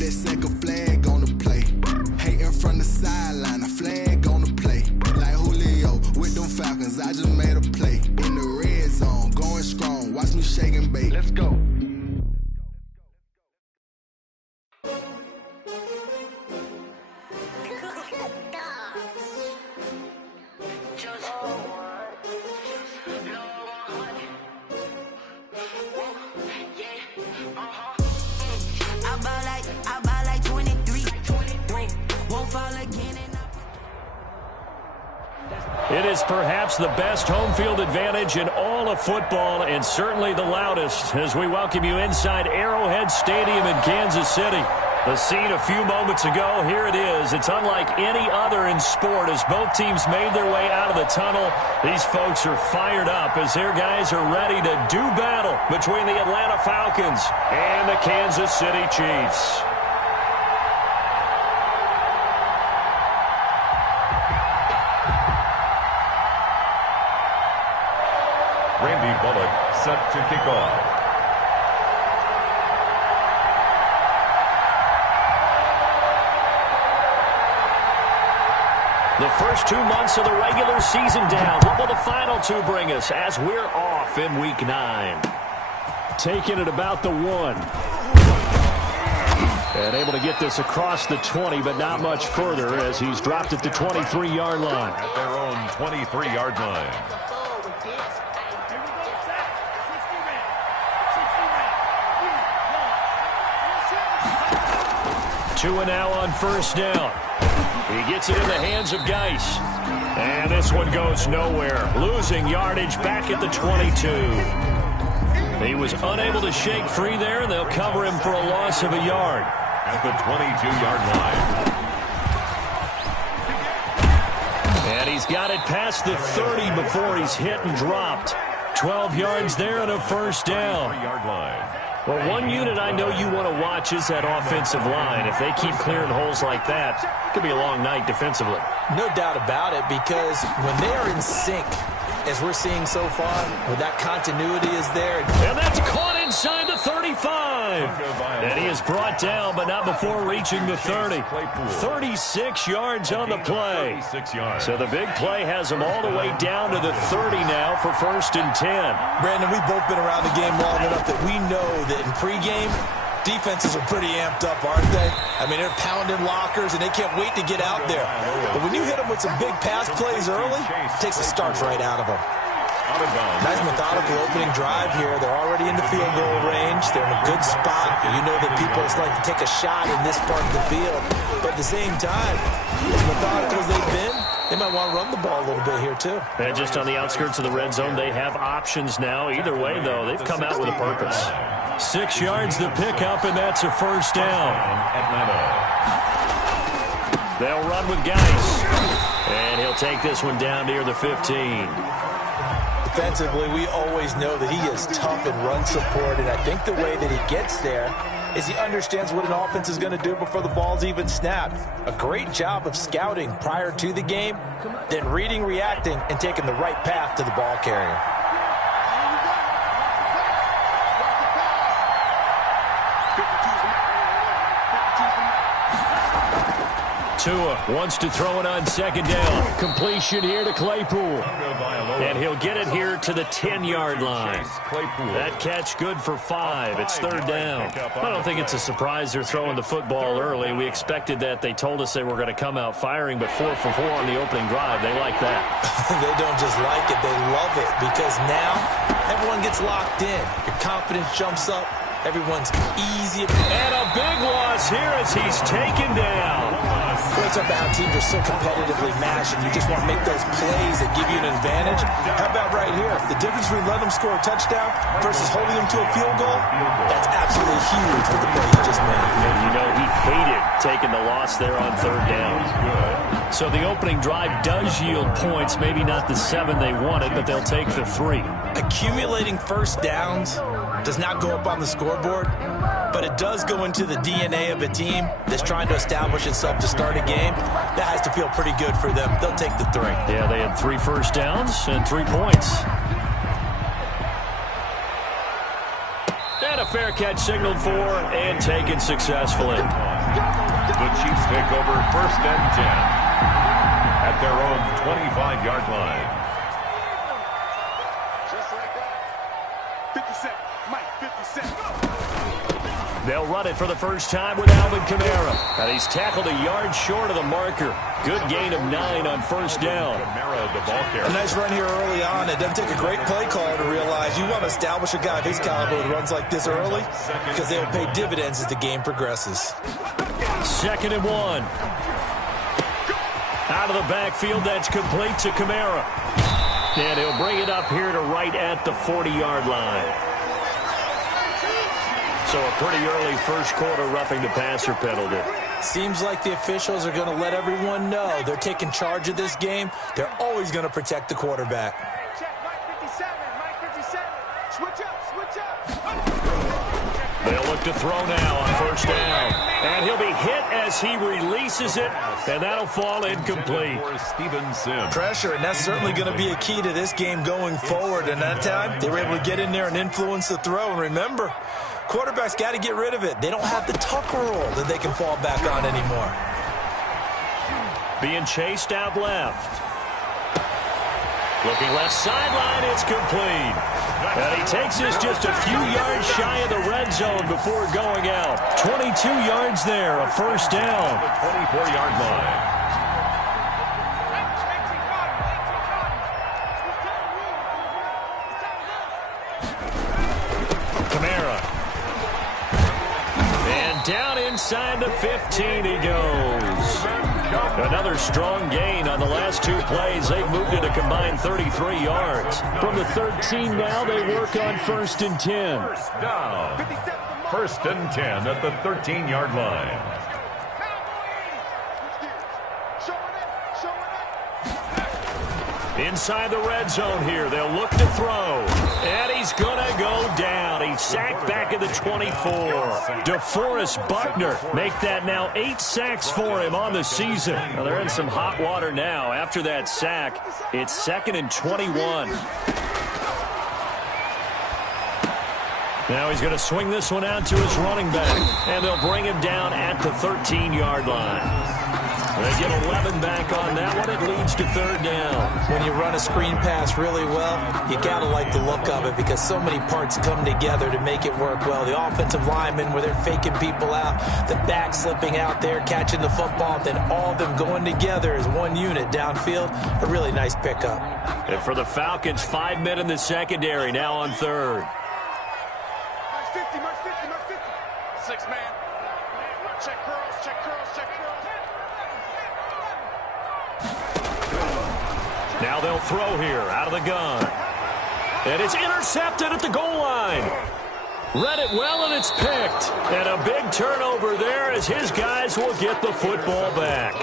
that second flag on the play. Hating from the sideline, a flag on the play. Like Julio with them Falcons, I just made a play. In the red zone, going strong, watch me shake and bake. Let's go. It is perhaps the best home field advantage in all of football, and certainly the loudest, as we welcome you inside Arrowhead Stadium in Kansas City. The scene a few moments ago, here it is. It's unlike any other in sport as both teams made their way out of the tunnel. These folks are fired up as their guys are ready to do battle between the Atlanta Falcons and the Kansas City Chiefs. Randy Bullock set to kick off. The first 2 months of the regular season down. What will the final two bring us as we're off in Week 9? Taking it about the 1. And able to get this across the 20, but not much further as he's dropped at the 23-yard line. At their own 23-yard line. 2 now on first down. He gets it in the hands of Geis. And this one goes nowhere. Losing yardage back at the 22. He was unable to shake free there, and they'll cover him for a loss of a yard. At the 22-yard line. And he's got it past the 30 before he's hit and dropped. 12 yards there and a first down. 3-yard line. Well, one unit I know you want to watch is that offensive line. If they keep clearing holes like that, it could be a long night defensively. No doubt about it, because when they are in sync, as we're seeing so far, when that continuity is there. And that's caught inside the 35. And he is brought down, but not before reaching the 30. 36 yards on the play. So the big play has him all the way down to the 30 now for 1st and 10. Brandon, we've both been around the game long enough that we know that in pregame, defenses are pretty amped up, aren't they? I mean, they're pounding lockers, and they can't wait to get out there. But when you hit them with some big pass plays early, it takes the starch right out of them. Nice methodical opening drive here. They're already in the field goal range. They're in a good spot. You know that people just like to take a shot in this part of the field. But at the same time, as methodical as they've been, they might want to run the ball a little bit here, too. And just on the outskirts of the red zone, they have options now. Either way, though, they've come out with a purpose. 6 yards the pickup, and that's a first down. They'll run with Geis. And he'll take this one down near the 15. Defensively, we always know that he is tough in run support, and I think the way that he gets there is he understands what an offense is going to do before the ball's even snapped. A great job of scouting prior to the game, then reading, reacting, and taking the right path to the ball carrier. Tua wants to throw it on second down. Completion here to Claypool. And he'll get it here to the 10-yard line. That catch good for 5. It's 3rd down. I don't think it's a surprise they're throwing the football early. We expected that. They told us they were going to come out firing, but 4 for 4 on the opening drive. They like that. They don't just like it. They love it, because now everyone gets locked in. Your confidence jumps up. Everyone's easy. And a big loss here as he's taken down. Great up how teams are so competitively matched, and you just want to make those plays that give you an advantage. How about right here? The difference between letting them score a touchdown versus holding them to a field goal, that's absolutely huge for the play he just made. And you know he hated taking the loss there on 3rd down. So the opening drive does yield points, maybe not the 7 they wanted, but they'll take the 3. Accumulating first downs does not go up on the scoreboard, but it does go into the DNA of a team that's trying to establish itself to start a game. That has to feel pretty good for them. They'll take the 3. Yeah, they had 3 first downs and 3 points. And a fair catch signaled for and taken successfully. The Chiefs take over 1st and 10 at their own 25-yard line. Just like that. 50 seconds. Mike, 50 seconds. They'll run it for the first time with Alvin Kamara. And he's tackled a yard short of the marker. Good gain of 9 on 1st down. Kamara, the ball carrier. A nice run here early on. It doesn't take a great play caller to realize you want to establish a guy of his caliber with runs like this early because they will pay dividends as the game progresses. 2nd and 1. Out of the backfield, that's complete to Kamara. And he'll bring it up here to right at the 40-yard line. So a pretty early first quarter roughing the passer penalty. Seems like the officials are going to let everyone know they're taking charge of this game. They're always going to protect the quarterback. Check, Mike 57, Mike 57. Switch up. They'll look to throw now on 1st down. And he'll be hit as he releases it, and that'll fall incomplete. Steven Sims. Pressure, and that's certainly going to be a key to this game going forward. And that time, they were able to get in there and influence the throw. And remember, quarterbacks got to get rid of it. They don't have the tuck rule that they can fall back on anymore. Being chased out left. Looking left sideline, it's complete. And he takes this just a few yards shy of the red zone before going out. 22 yards there, a 1st down. 24-yard line. Kamara. And down inside the 15 he goes. Another strong gain on the last 2 plays. They've moved it a combined 33 yards. From the 13 now, they work on 1st and 10. First down. 1st and 10 at the 13-yard line. Inside the red zone here. They'll look to throw. And he's going to go down. He's sacked back at the 24. DeForest Buckner make that now 8 sacks for him on the season. Well, they're in some hot water now. After that sack, it's 2nd and 21. Now he's going to swing this one out to his running back. And they'll bring him down at the 13-yard line. They get 11 back on that one. It leads to 3rd down. When you run a screen pass really well, you got to like the look of it because so many parts come together to make it work well. The offensive linemen where they're faking people out, the back slipping out there, catching the football, then all of them going together as one unit downfield. A really nice pickup. And for the Falcons, 5 men in the secondary now on 3rd. Mark 50, Mark 50, Mark 50. 6 man. Check curls, check curls, check curls. Now they'll throw here out of the gun. And it's intercepted at the goal line. Read it well, and it's picked. And a big turnover there as his guys will get the football back.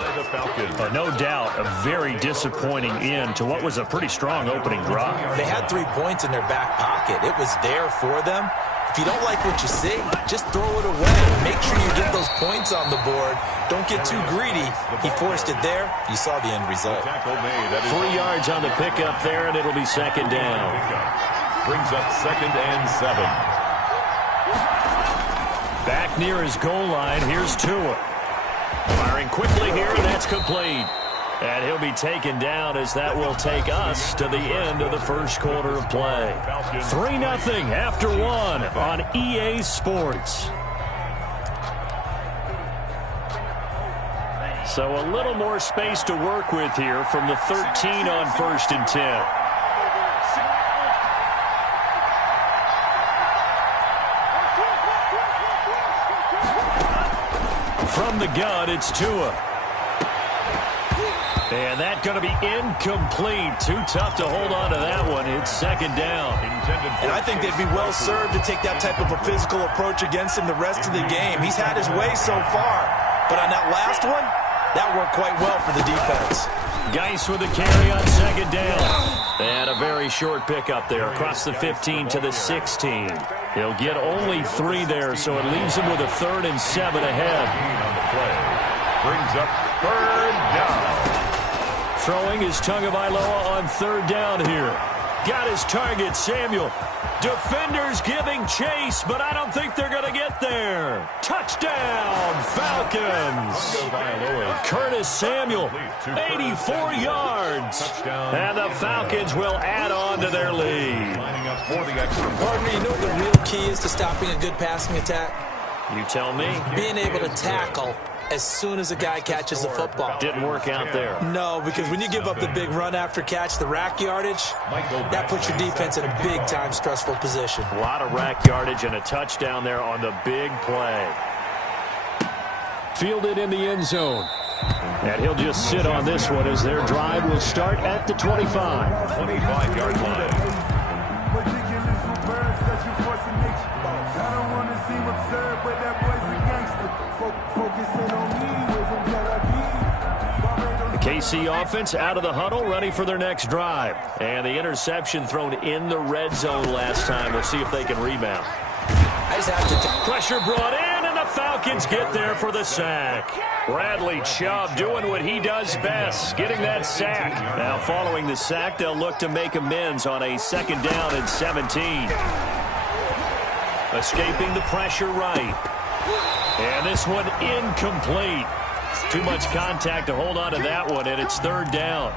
No doubt, a very disappointing end to what was a pretty strong opening drive. They had 3 points in their back pocket. It was there for them. If you don't like what you see, just throw it away. Make sure you get those points on the board. Don't get too greedy. He forced it there. You saw the end result. 3 yards on the pickup there, and it'll be 2nd down. Brings up 2nd and 7. Back near his goal line, here's Tua. Firing quickly here, and that's complete. And he'll be taken down as that will take us to the end of the first quarter of play. 3-0 after 1 on EA Sports. So a little more space to work with here from the 13 on 1st and 10. From the gun, it's Tua. And that's going to be incomplete. Too tough to hold on to that one. It's 2nd down. And I think they'd be well served to take that type of a physical approach against him the rest of the game. He's had his way so far. But on that last one, that worked quite well for the defense. Geis with the carry on 2nd down. And a very short pickup there across the 15 to the 16. He'll get only 3 there, so it leaves him with a 3rd and 7 ahead. Brings up 3rd down. Throwing is Tagovailoa on 3rd down here. got his target, Samuel. Defenders giving chase, but I don't think they're going to get there. Touchdown, Falcons. Curtis Samuel, 84 yards. And the Falcons will add on to their lead. Partner, you know what the real key is to stopping a good passing attack? You tell me. Being able to tackle as soon as a guy catches the football. Didn't work out there. No, because when you give up the big run after catch, the rack yardage, that puts your defense in a big-time stressful position. A lot of rack yardage and a touchdown there on the big play. Fielded in the end zone. And he'll just sit on this one as their drive will start at the 25. 25-yard line. The KC offense out of the huddle, ready for their next drive. And the interception thrown in the red zone last time. We'll see if they can rebound. Pressure brought in, and the Falcons get there for the sack. Bradley Chubb doing what he does best, getting that sack. Now following the sack, they'll look to make amends on a 2nd down and 17. Escaping the pressure right. And this one incomplete. Too much contact to hold on to that one, and it's 3rd down.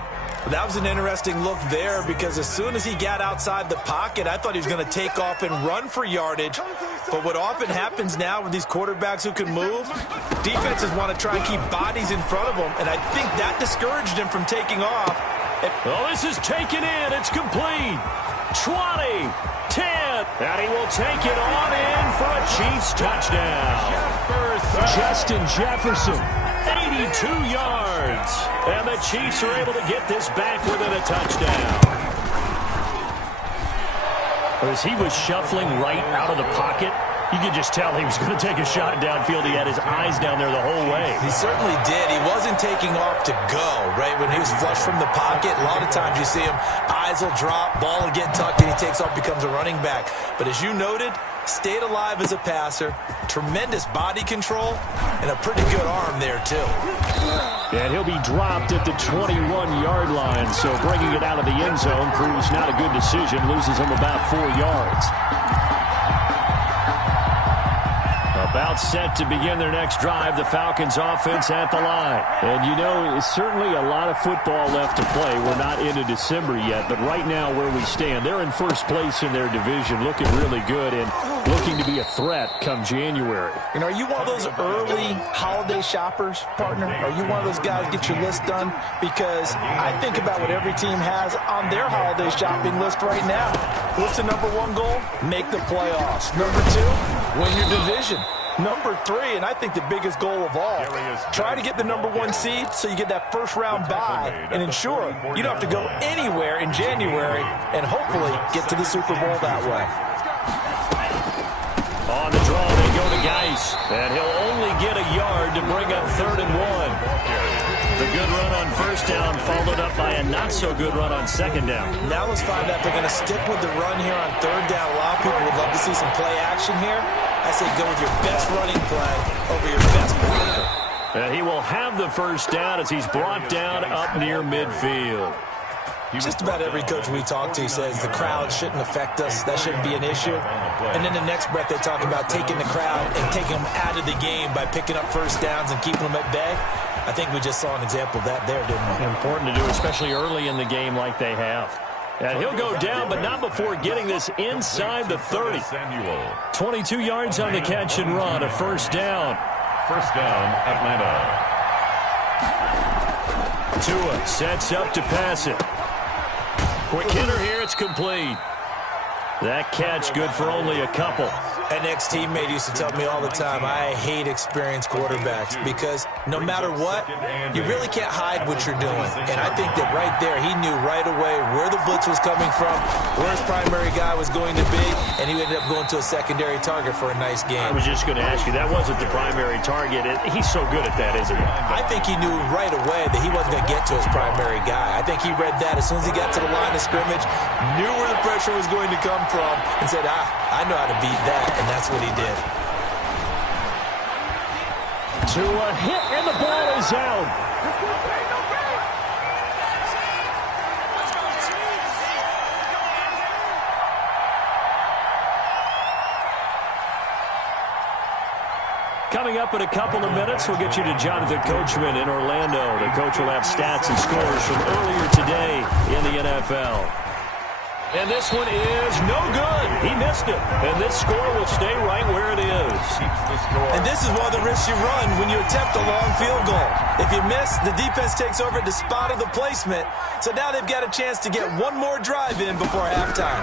That was an interesting look there because as soon as he got outside the pocket, I thought he was going to take off and run for yardage. But what often happens now with these quarterbacks who can move, defenses want to try and keep bodies in front of them, and I think that discouraged him from taking off. Well, this is taken in. It's complete. 20, 10, and he will take it on in for a Chiefs touchdown. Justin Jefferson, 82 yards. And the Chiefs are able to get this back within a touchdown. As he was shuffling right out of the pocket, you could just tell he was going to take a shot downfield. He had his eyes down there the whole way. He certainly did. He wasn't taking off to go, right? When he was flush from the pocket, a lot of times you see him, eyes will drop, ball will get tucked, and he takes off, becomes a running back. But as you noted, stayed alive as a passer, tremendous body control, and a pretty good arm there, too. And he'll be dropped at the 21-yard line, so bringing it out of the end zone proves not a good decision, loses him about 4 yards. About set to begin their next drive, the Falcons offense at the line. And you know, it's certainly a lot of football left to play. We're not into December yet, but right now where we stand, they're in first place in their division, looking really good and looking to be a threat come January. And are you one of those early holiday shoppers, partner? Are you one of those guys get your list done? Because I think about what every team has on their holiday shopping list right now. What's the #1 goal? Make the playoffs. #2, win your division. #3, and I think the biggest goal of all, try to get the #1 seed so you get that first-round bye and ensure you don't have to go anywhere in January and hopefully get to the Super Bowl that way. On the draw, they go to Geis, and he'll only get a yard to bring up 3rd and 1. The good run on 1st down followed up by a not-so-good run on 2nd down. Now let's find out if they're going to stick with the run here on 3rd down. A lot of people would love to see some play action here. I say go with your best running play over your best blocker. And he will have the 1st down as he's brought down up near midfield. Just about every coach we talk to says the crowd shouldn't affect us. That shouldn't be an issue. And then the next breath they talk about taking the crowd and taking them out of the game by picking up 1st downs and keeping them at bay. I think we just saw an example of that there, didn't we? Important to do, especially early in the game like they have. And he'll go down, but not before getting this inside the 30. 22 yards on the catch and run, a 1st down. 1st down, Atlanta. Tua sets up to pass it. Quick hitter here, it's complete. That catch good for only a couple. An ex-teammate used to tell me all the time, I hate experienced quarterbacks because no matter what, you really can't hide what you're doing. And I think that right there, he knew right away where the blitz was coming from, where his primary guy was going to be, and he ended up going to a secondary target for a nice game. I was just going to ask you, that wasn't the primary target. He's so good at that, isn't he? I think he knew right away that he wasn't going to get to his primary guy. I think he read that as soon as he got to the line of scrimmage, knew where the pressure was going to come from, and said, I know how to beat that. And that's what he did. To a hit, and the ball is out. Coming up in a couple of minutes, we'll get you to Jonathan Coachman in Orlando. The coach will have stats and scores from earlier today in the NFL. And this one is no good. He missed it. And this score will stay right where it is. And this is one of the risks you run when you attempt a long field goal. If you miss, the defense takes over at the spot of the placement. So now they've got a chance to get one more drive in before halftime.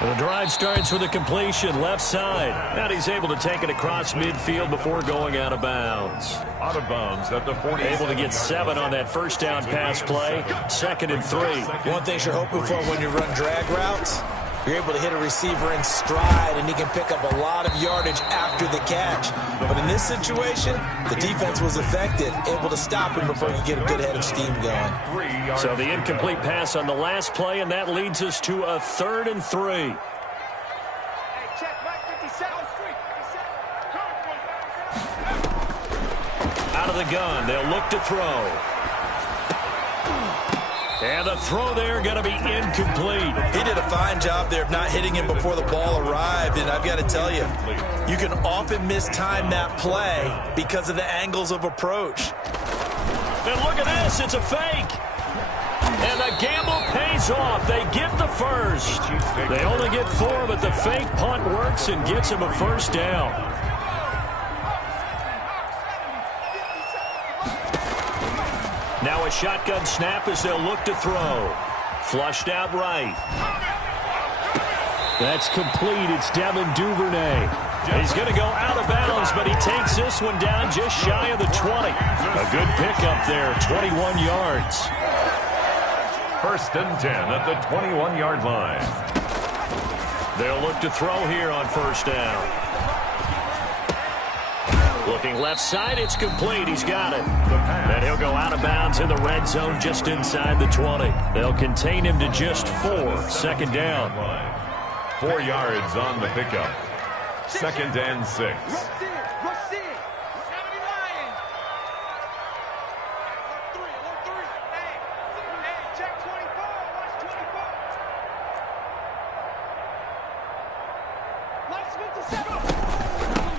The drive starts with a completion left side. And he's able to take it across midfield before going out of bounds. Out of bounds at the 40. Able to get 7 on that first down pass play. 2nd and 3. One thing you're hoping for when you run drag routes, you're able to hit a receiver in stride, and he can pick up a lot of yardage after the catch. But in this situation, the defense was effective, able to stop him before you get a good head of steam going. So the incomplete pass on the last play, and that leads us to a 3rd and 3. Out of the gun, they'll look to throw. And the throw there going to be incomplete. He did a fine job there of not hitting him before the ball arrived, and I've got to tell you, you can often mistime that play because of the angles of approach. And look at this, it's a fake. And the gamble pays off. They get the first. They only get 4, but the fake punt works and gets him a first down. Now a shotgun snap as they'll look to throw. Flushed out right. That's complete. It's Devin Duvernay. He's going to go out of bounds, but he takes this one down just shy of the 20. A good pickup there, 21 yards. 1st and 10 at the 21-yard line. They'll look to throw here on 1st down. Looking left side, it's complete. He's got it. And he'll go out of bounds in the red zone just inside the 20. They'll contain him to just 4. 2nd down. 4 yards on the pickup. 2nd and 6.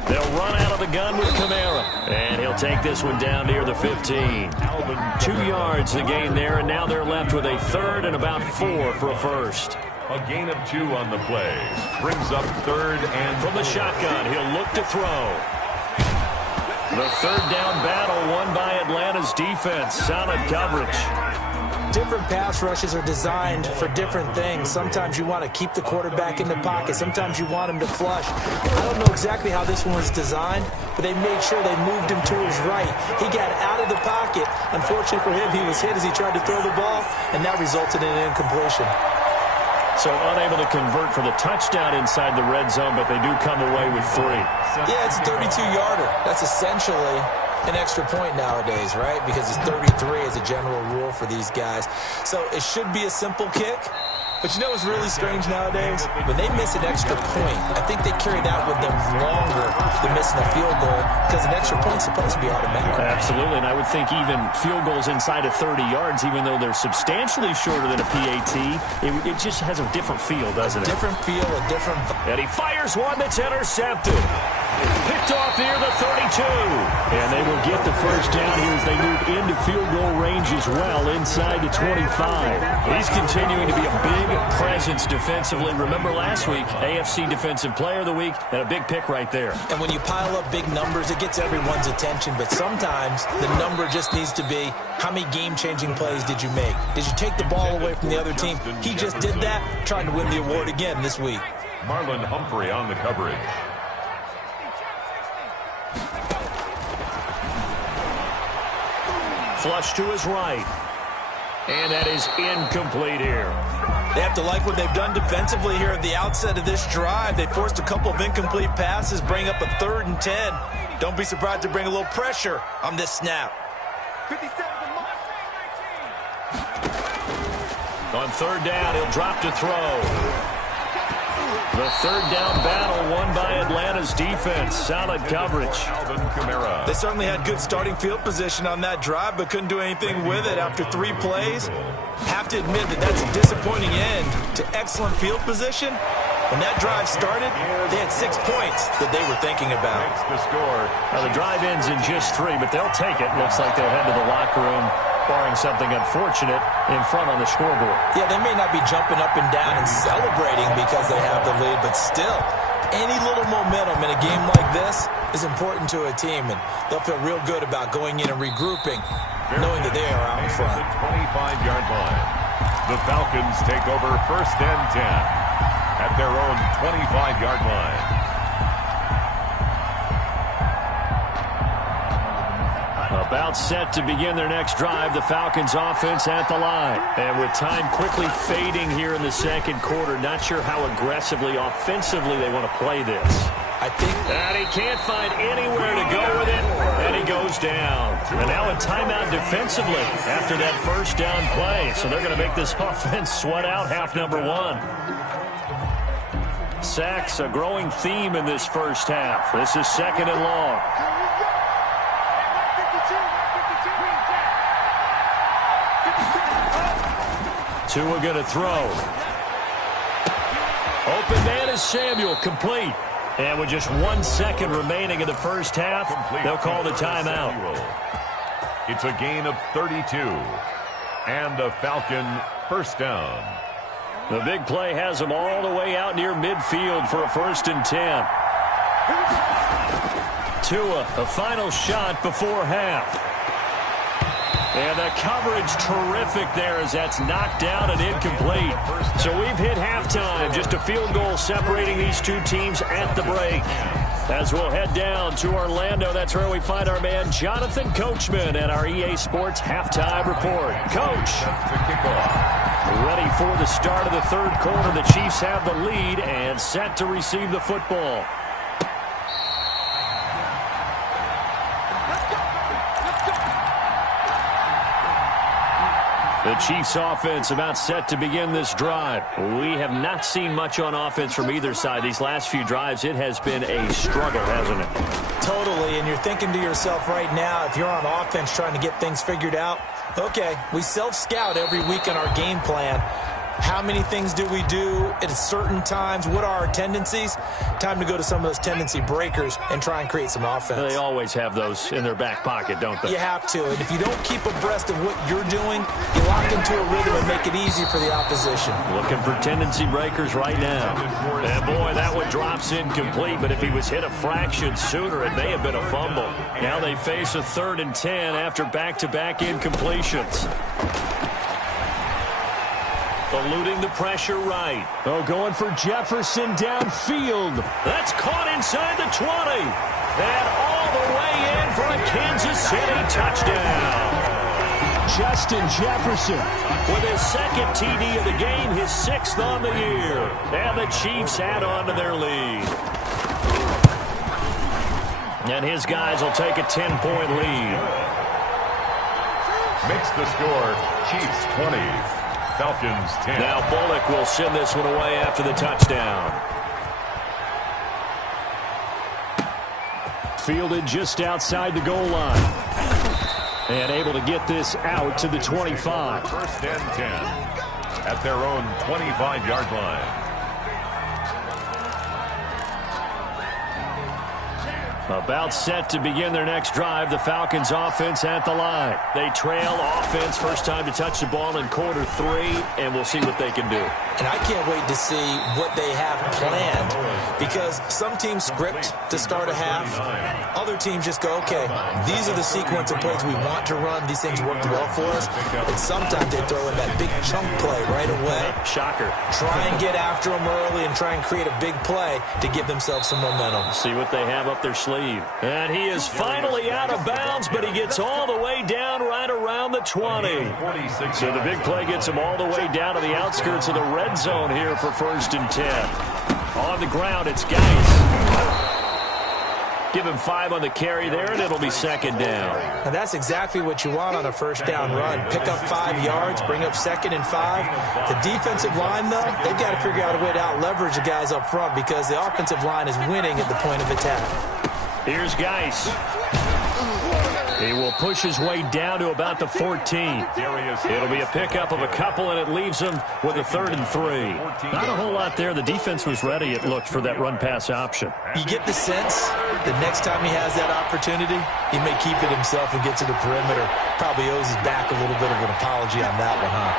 They'll run out of the gun with Kamara. And he'll take this one down near the 15. 2 yards the gain there, and now they're left with a 3rd and about 4 for a first. A gain of 2 on the play. Brings up 3rd and from the shotgun, he'll look to throw. The 3rd down battle won by Atlanta's defense. Solid coverage. Different pass rushes are designed for different things. Sometimes you want to keep the quarterback in the pocket. Sometimes you want him to flush. I don't know exactly how this one was designed, but they made sure they moved him to his right. He got out of the pocket. Unfortunately for him, he was hit as he tried to throw the ball, and that resulted in an incompletion. So unable to convert for the touchdown inside the red zone, but they do come away with 3. Yeah, it's a 32-yarder. That's essentially an extra point nowadays, right? Because it's 33 as a general rule for these guys. So it should be a simple kick. But you know what's really strange nowadays? When they miss an extra point, I think they carry that with them longer than missing a field goal because an extra point's supposed to be automatic. Absolutely, and I would think even field goals inside of 30 yards, even though they're substantially shorter than a PAT, it just has a different feel, doesn't it? Different feel, a different... And he fires one that's intercepted. Picked off near the 32. And they will get the first down here as they move into field goal range as well inside the 25. He's continuing to be a big presence defensively. Remember last week, AFC Defensive Player of the Week, and a big pick right there. And when you pile up big numbers, it gets everyone's attention. But sometimes the number just needs to be, how many game-changing plays did you make? Did you take the ball away from the other team? He just did that, trying to win the award again this week. Marlon Humphrey on the coverage. Flush to his right. And that is incomplete here. They have to like what they've done defensively here at the outset of this drive. They forced a couple of incomplete passes, bring up a 3rd and 10. Don't be surprised to bring a little pressure on this snap. 57. On 3rd down, he'll drop to throw. The 3rd down battle won by Atlanta's defense. Solid coverage. They certainly had good starting field position on that drive, but couldn't do anything with it after 3 plays. Have to admit that that's a disappointing end to excellent field position When that drive started, they had 6 points that they were thinking about. Makes the score. Now, the drive ends in just 3, but they'll take it. Looks like they'll head to the locker room, barring something unfortunate, in front on the scoreboard. Yeah, they may not be jumping up and down and celebrating because they have the lead, but still, any little momentum in a game like this is important to a team, and they'll feel real good about going in and regrouping, knowing that they are out in front. The 25-yard line. The Falcons take over 1st and 10 at their own 25-yard line. About set to begin their next drive, the Falcons offense at the line. And with time quickly fading here in the second quarter, not sure how aggressively, offensively they want to play this. I think And he can't find anywhere to go with it, and he goes down. And now a timeout defensively after that first down play. So they're going to make this offense sweat out half number 1. Sacks, a growing theme in this first half. This is 2nd and long. Tua going to throw. Open man is Samuel, complete. And with just 1 second remaining in the first half, they'll call the timeout. It's a gain of 32. And a Falcon first down. The big play has them all the way out near midfield for a 1st and 10. Tua, a final shot before half. And the coverage terrific there as that's knocked down and incomplete. So we've hit halftime. Just a field goal separating these two teams at the break. As we'll head down to Orlando, that's where we find our man Jonathan Coachman at our EA Sports Halftime Report. Coach, ready for the start of the third quarter. The Chiefs have the lead and set to receive the football. The Chiefs offense about set to begin this drive. We have not seen much on offense from either side. These last few drives, it has been a struggle, hasn't it? totally, and you're thinking to yourself right now, if you're on offense trying to get things figured out, okay, we self-scout every week in our game plan. How many things do we do at certain times? What are our tendencies? Time to go to some of those tendency breakers and try and create some offense. They always have those in their back pocket, don't they? You have to. And if you don't keep abreast of what you're doing, you lock into a rhythm and make it easy for the opposition. Looking for tendency breakers right now. And boy, that one drops incomplete, but if he was hit a fraction sooner, it may have been a fumble. Now they face a 3rd and 10 after back-to-back incompletions. Eluding the pressure right. Oh, going for Jefferson downfield. That's caught inside the 20. And all the way in for a Kansas City touchdown. Justin Jefferson with his 2nd TD of the game, his 6th on the year. And the Chiefs add on to their lead. And his guys will take a 10-point lead. Makes the score Chiefs 20. Falcons 10. Now Bullock will send this one away after the touchdown. Fielded just outside the goal line. And able to get this out to the 25. 1st and 10 at their own 25-yard line. About set to begin their next drive, the Falcons offense at the line. They trail offense, first time to touch the ball in quarter 3, and we'll see what they can do. And I can't wait to see what they have planned, because some teams script to start a half. Other teams just go, okay, these are the sequence of plays we want to run. These things worked well for us. And sometimes they throw in that big chunk play right away. Shocker. Try and get after them early and try and create a big play to give themselves some momentum. See what they have up their sleeve. And he is finally out of bounds, but he gets all the way down right around the 20. So the big play gets him all the way down to the outskirts of the red zone here for 1st and 10. On the ground, it's Geis. Give him 5 on the carry there, and it'll be 2nd down. And that's exactly what you want on a first down run. Pick up 5 yards, bring up 2nd and 5. The defensive line, though, they've got to figure out a way to out-leverage the guys up front because the offensive line is winning at the point of attack. Here's Geis. He will push his way down to about the 14. It'll be a pickup of a couple, and it leaves him with a 3rd and 3. Not a whole lot there. The defense was ready, it looked, for that run-pass option. You get the sense that next time he has that opportunity, he may keep it himself and get to the perimeter. Probably owes his back a little bit of an apology on that one, huh?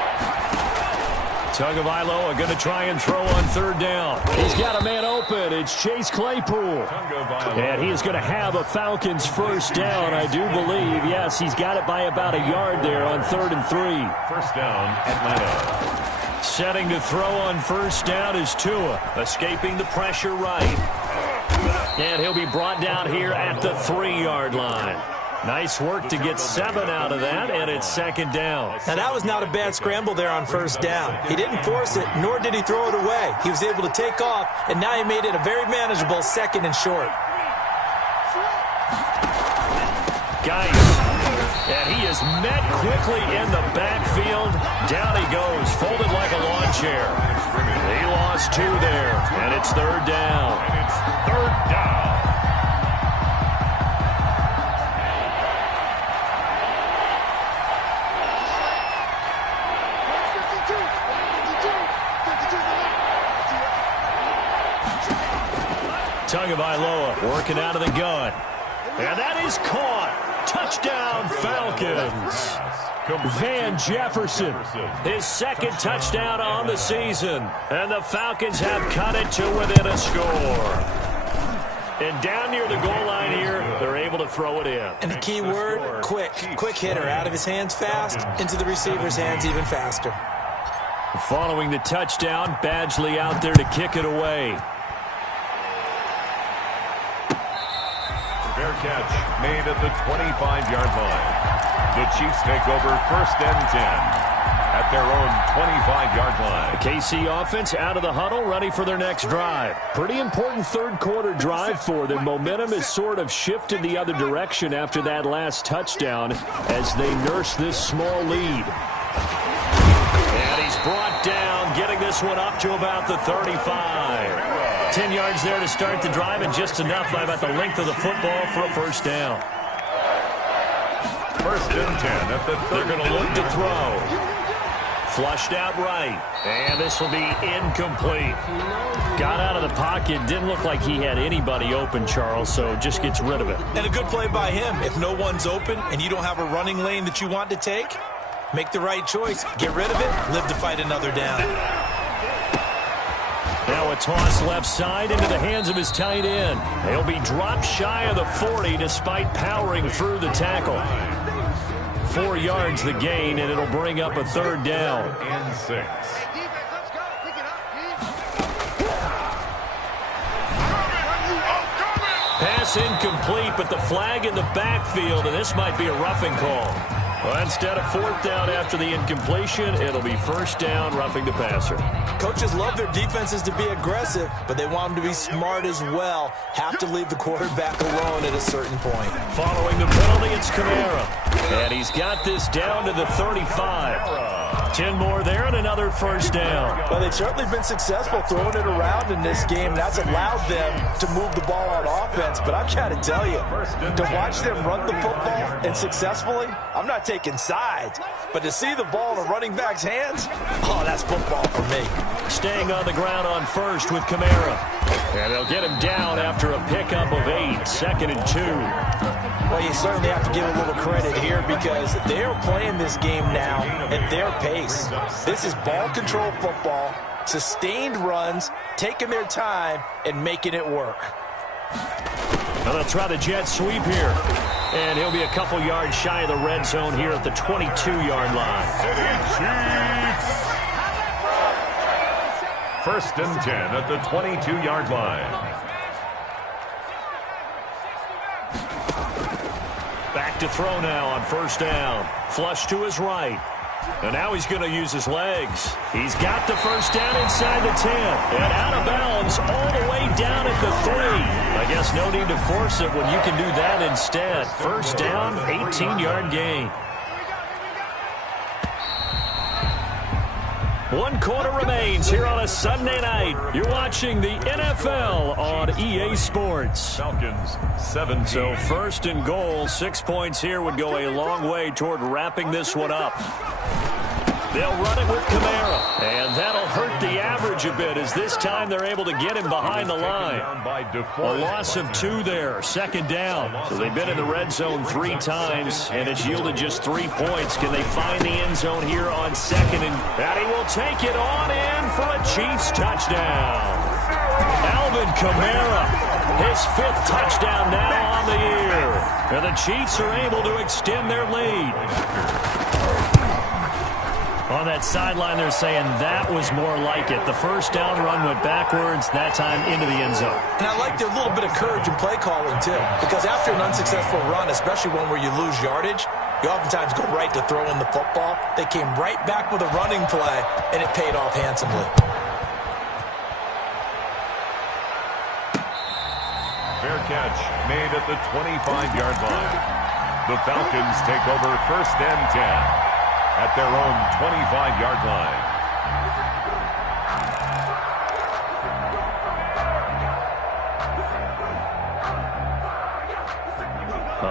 Tagovailoa going to try and throw on 3rd down. He's got a man open. It's Chase Claypool. And he is going to have a Falcons 1st down, I do believe. Yes, he's got it by about a yard there on 3rd and 3. 1st down, Atlanta. Setting to throw on 1st down is Tua. Escaping the pressure right. And he'll be brought down here at the 3-yard line. Nice work to get 7 out of that, and it's 2nd down. Now, that was not a bad scramble there on 1st down. He didn't force it, nor did he throw it away. He was able to take off, and now he made it a very manageable 2nd and short. Geis, and he is met quickly in the backfield. Down he goes, folded like a lawn chair. He lost 2 there, and it's 3rd down. And it's 3rd down. Tagovailoa working out of the gun. And that is caught. Touchdown, Falcons. Van Jefferson, his 2nd touchdown on the season. And the Falcons have cut it to within a score. And down near the goal line here, they're able to throw it in. And the key word, quick. Quick hitter. Out of his hands fast, into the receiver's hands even faster. Following the touchdown, Badgley out there to kick it away. Fair catch made at the 25-yard line. The Chiefs take over 1st and 10 at their own 25-yard line. The KC offense out of the huddle, ready for their next drive. Pretty important 3rd quarter drive for them. Momentum has sort of shifted the other direction after that last touchdown as they nurse this small lead. And he's brought down, getting this one up to about the 35. 10 yards there to start the drive, and just enough by about the length of the football for a 1st down. 1st and 10 at the 30. They're going to look to throw. Flushed out right, and this will be incomplete. Got out of the pocket, didn't look like he had anybody open, Charles, so just gets rid of it. And a good play by him. If no one's open and you don't have a running lane that you want to take, make the right choice. Get rid of it, live to fight another down. Now a toss left side into the hands of his tight end. He'll be dropped shy of the 40 despite powering through the tackle. 4 yards the gain, and it'll bring up a 3rd down. And 6. Pass incomplete, but the flag in the backfield, and this might be a roughing call. Well, instead of 4th down after the incompletion, it'll be 1st down, roughing the passer. Coaches love their defenses to be aggressive, but they want them to be smart as well. Have to leave the quarterback alone at a certain point. Following the penalty, it's Kamara. And he's got this down to the 35. 10 more there and another 1st down. Well, they've certainly been successful throwing it around in this game. That's allowed them to move the ball on offense. But I've got to tell you, to watch them run the football and successfully, I'm not taking sides. But to see the ball in a running back's hands, oh, that's football for me. Staying on the ground on 1st with Kamara. And they'll get him down after a pickup of 8, 2nd and 2. Well, you certainly have to give a little credit here because they're playing this game now at their pace. This is ball control football, sustained runs, taking their time, and making it work. Now they'll try the jet sweep here. And he'll be a couple yards shy of the red zone here at the 22-yard line. Chiefs. 1st and 10 at the 22-yard line. Back to throw now on 1st down. Flush to his right. And now he's going to use his legs. He's got the 1st down inside the 10. And out of bounds all the way down at the 3. I guess no need to force it when you can do that instead. 1st down, 18-yard gain. One quarter remains here on a Sunday night. You're watching the NFL on EA Sports. Falcons 17. So first and goal, 6 points here would go a long way toward wrapping this one up. They'll run it with Kamara, and that'll hurt the average a bit as this time they're able to get him behind the line. A loss of 2 there, second down. So they've been in the red zone 3 times, and it's yielded just 3 points. Can they find the end zone here on second? And he will take it on in for a Chiefs touchdown. Alvin Kamara, his 5th touchdown now on the year. And the Chiefs are able to extend their lead. On that sideline, they're saying that was more like it. The first down run went backwards, that time into the end zone. And I like their little bit of courage in play calling, too. Because after an unsuccessful run, especially one where you lose yardage, you oftentimes go right to throwing the football. They came right back with a running play, and it paid off handsomely. Fair catch made at the 25-yard line. The Falcons take over first and 10. At their own 25-yard line.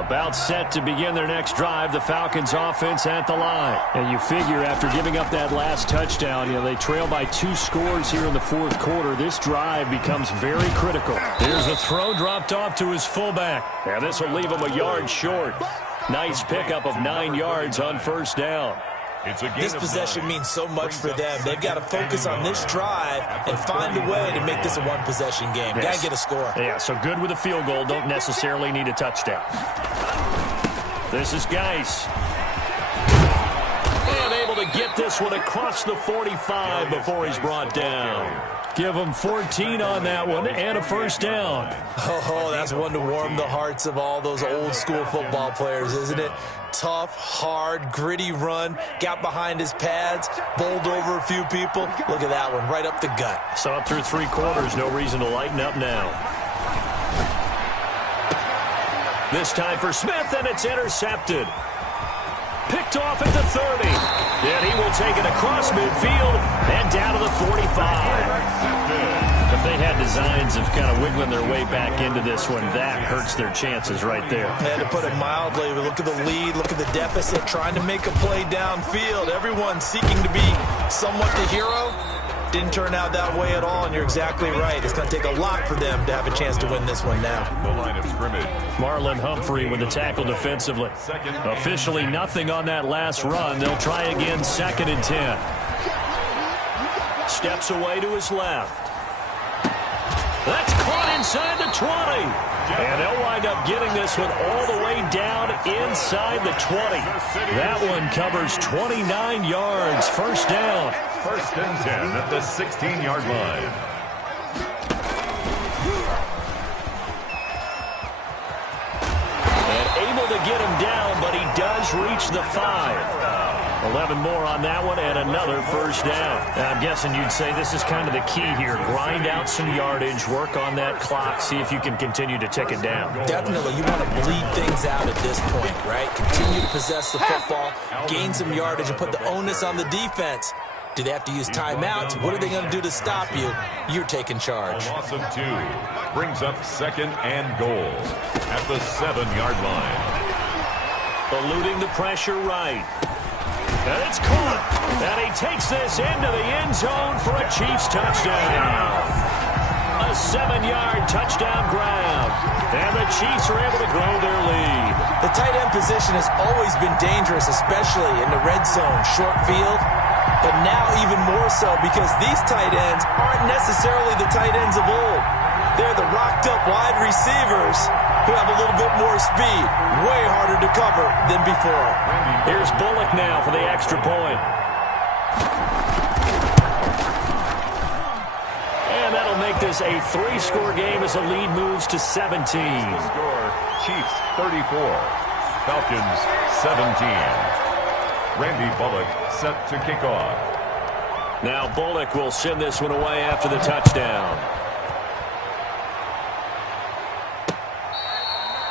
About set to begin their next drive, the Falcons offense at the line. And you figure after giving up that last touchdown, they trail by 2 scores here in the fourth quarter. This drive becomes very critical. Here's a throw dropped off to his fullback. And this will leave him a yard short. Nice pickup of 9 yards on first down. This possession means so much for them. They've got to focus on this drive and find a way to make this a one-possession game. Yes. Got to get a score. Yeah, so good with a field goal. Don't necessarily need a touchdown. This is Geis. And able to get this one across the 45 before he's brought down. Give him 14 on that one and a first down. Oh, that's one to warm the hearts of all those old-school football players, isn't it? Tough, hard, gritty run, got behind his pads, bowled over a few people. Look at that one, right up the gut. Saw it through 3 quarters, no reason to lighten up now. This time for Smith, and it's intercepted. Picked off at the 30. And he will take it across midfield and down to the 45. If they had designs of kind of wiggling their way back into this one, that hurts their chances right there. To put it mildly, look at the lead, look at the deficit, trying to make a play downfield. Everyone seeking to be somewhat the hero. Didn't turn out that way at all, and you're exactly right. It's going to take a lot for them to have a chance to win this one now. The line of scrimmage. Marlon Humphrey with the tackle defensively. Officially nothing on that last run. They'll try again, second and 10. Steps away to his left. That's caught inside the 20. And they'll wind up getting this one all the way down inside the 20. That one covers 29 yards. First down. First and 10 at the 16-yard line. And able to get him down, but he does reach the 5. 11 more on that one and another first down. And I'm guessing you'd say this is kind of the key here. Grind out some yardage, work on that clock, see if you can continue to tick it down. Definitely. You want to bleed things out at this point, right? Continue to possess the football, gain some yardage, and put the onus on the defense. Do they have to use timeouts? What are they going to do to stop you? You're taking charge. A loss of 2 brings up second and goal at the 7-yard line. Eluding the pressure right. And it's caught. And he takes this into the end zone for a Chiefs touchdown. A 7-yard touchdown grab. And the Chiefs are able to grow their lead. The tight end position has always been dangerous, especially in the red zone, short field. But now even more so because these tight ends aren't necessarily the tight ends of old. They're the rocked-up wide receivers who have a little bit more speed. Way harder to cover than before. Here's Bullock now for the extra point. And that'll make this a 3-score game as the lead moves to 17. Score, Chiefs 34, Falcons 17. Randy Bullock set to kick off. Now Bullock will send this one away after the touchdown.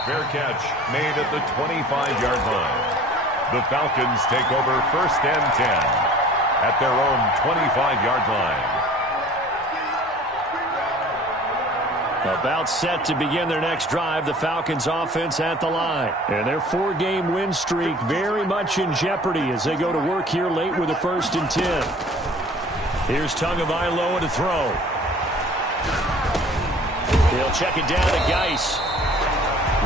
Fair catch made at the 25-yard line. The Falcons take over first and 10 at their own 25-yard line. About set to begin their next drive, the Falcons offense at the line. And their 4-game win streak very much in jeopardy as they go to work here late with a 1st and 10. Here's Tagovailoa to throw. He'll check it down to Geis.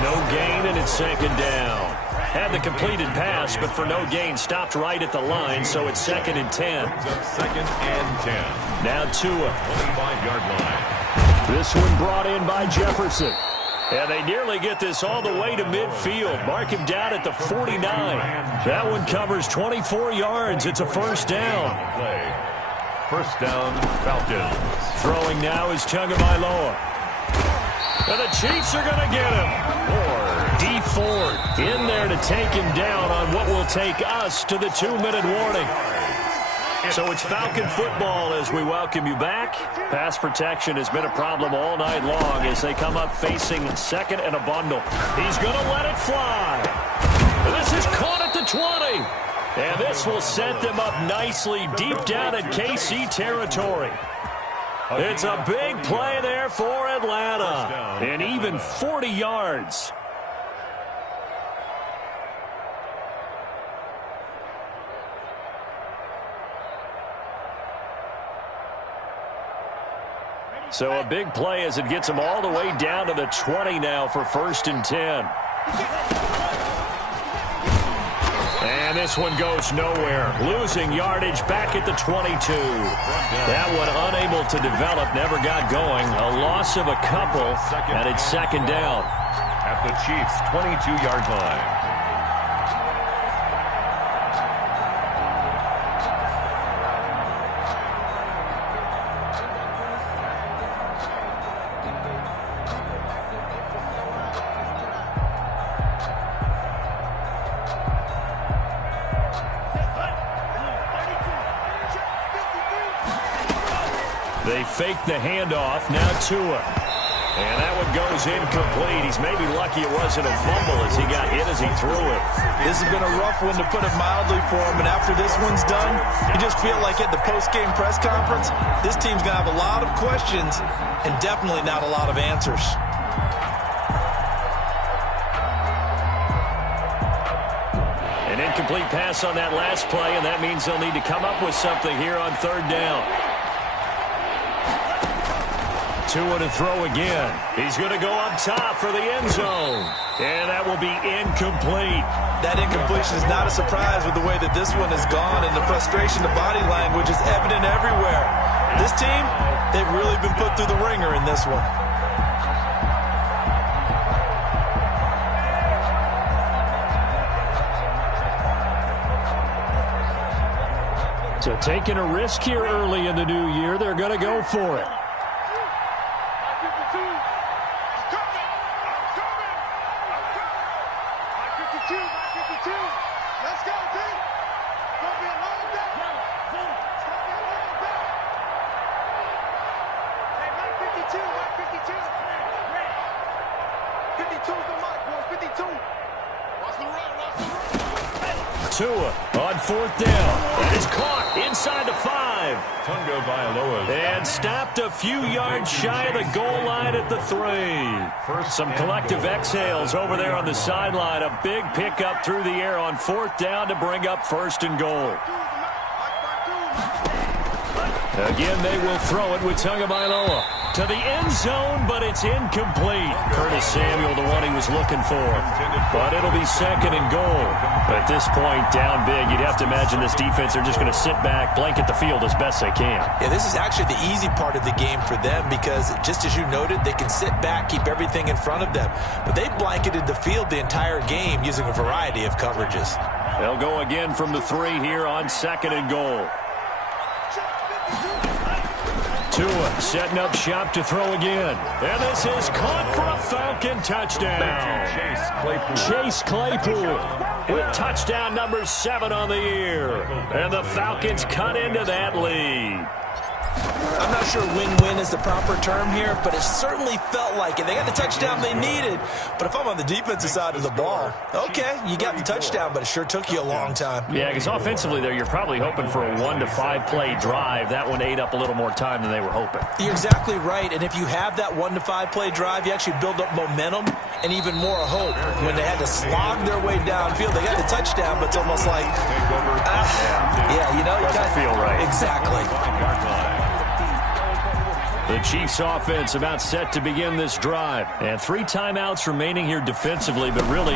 No gain, and it's 2nd down. Had the completed pass, but for no gain, stopped right at the line, so it's 2nd and 10. 2nd and 10. Now Tua. 25-yard line. This one brought in by Jefferson. And they nearly get this all the way to midfield. Mark him down at the 49. That one covers 24 yards. It's a 1st down. 1st down, Falcons. Throwing now is Tagovailoa. And the Chiefs are going to get him. D. Ford in there to take him down on what will take us to the 2-minute warning. So it's Falcon football as we welcome you back. Pass protection has been a problem all night long as they come up facing 2nd and a bundle. He's going to let it fly. This is caught at the 20. And this will set them up nicely deep down in KC territory. It's a big play there for Atlanta. And even 40 yards. So a big play as it gets them all the way down to the 20 now for 1st and 10. And this one goes nowhere. Losing yardage back at the 22. That one unable to develop, never got going. A loss of a couple, and it's 2nd down. At the Chiefs' 22-yard line. They fake the handoff. Now Tua. And that one goes incomplete. He's maybe lucky it wasn't a fumble as he got hit as he threw it. This has been a rough one, to put it mildly, for him. And after this one's done, you just feel like at the post-game press conference, this team's going to have a lot of questions and definitely not a lot of answers. An incomplete pass on that last play, and that means they'll need to come up with something here on 3rd down. Tua to throw again. He's going to go up top for the end zone. And that will be incomplete. That incompletion is not a surprise with the way that this one has gone, and the frustration, the body language is evident everywhere. This team, they've really been put through the ringer in this one. So taking a risk here early in the new year, they're going to go for it. Tua on 4th down. That is caught inside the 5. Tagovailoa. And stopped a few yards shy of the goal line at the 3. Some collective exhales over there on the sideline. A big pickup through the air on 4th down to bring up 1st and goal. Again, they will throw it with Tagovailoa to the end zone, but it's incomplete. Curtis Samuel, the one he was looking for. But it'll be 2nd and goal. At this point, down big, you'd have to imagine this defense, they're just going to sit back, blanket the field as best they can. Yeah, this is actually the easy part of the game for them because, just as you noted, they can sit back, keep everything in front of them. But they blanketed the field the entire game using a variety of coverages. They'll go again from the 3 here on 2nd and goal. Tua setting up shop to throw again. And this is caught for a Falcon touchdown. Chase Claypool with touchdown number 7 on the year. And the Falcons cut into that lead. I'm not sure win-win is the proper term here, but it certainly felt like it. They got the touchdown they needed, but if I'm on the defensive side of the ball, okay, you got the touchdown, but it sure took you a long time. Yeah, because offensively there, you're probably hoping for a 1 to 5 play drive. That one ate up a little more time than they were hoping. You're exactly right, and if you have that 1 to 5 play drive, you actually build up momentum and even more hope. When they had to slog their way downfield, they got the touchdown, but it's almost like, yeah, you know, you doesn't feel right. Exactly. The Chiefs offense about set to begin this drive. And 3 timeouts remaining here defensively, but really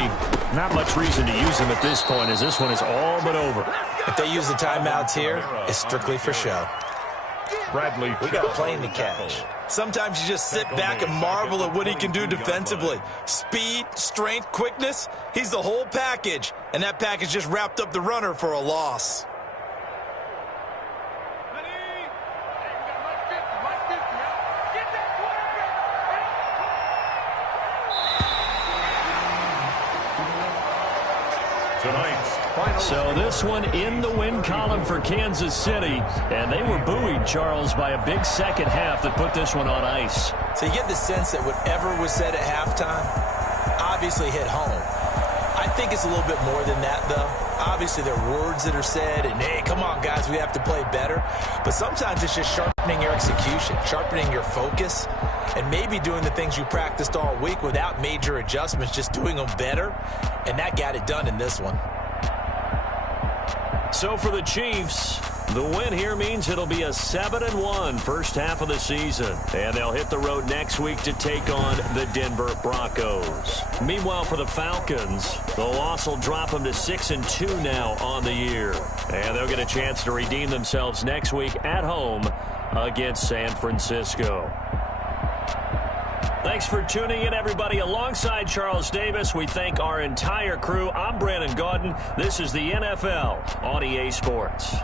not much reason to use them at this point as this one is all but over. If they use the timeouts here, it's strictly for show. Bradley, we got a plane to catch. Sometimes you just sit back and marvel at what he can do defensively. Speed, strength, quickness, he's the whole package. And that package just wrapped up the runner for a loss. So this one in the win column for Kansas City, and they were buoyed, Charles, by a big second half that put this one on ice. So you get the sense that whatever was said at halftime obviously hit home. I think it's a little bit more than that, though. Obviously, there are words that are said, and, hey, come on, guys, we have to play better. But sometimes it's just sharpening your execution, sharpening your focus, and maybe doing the things you practiced all week without major adjustments, just doing them better, and that got it done in this one. So for the Chiefs, the win here means it'll be a 7-1 first half of the season. And they'll hit the road next week to take on the Denver Broncos. Meanwhile, for the Falcons, the loss will drop them to 6-2 now on the year. And they'll get a chance to redeem themselves next week at home against San Francisco. Thanks for tuning in, everybody. Alongside Charles Davis, we thank our entire crew. I'm Brandon Gaudin. This is the NFL on EA Sports.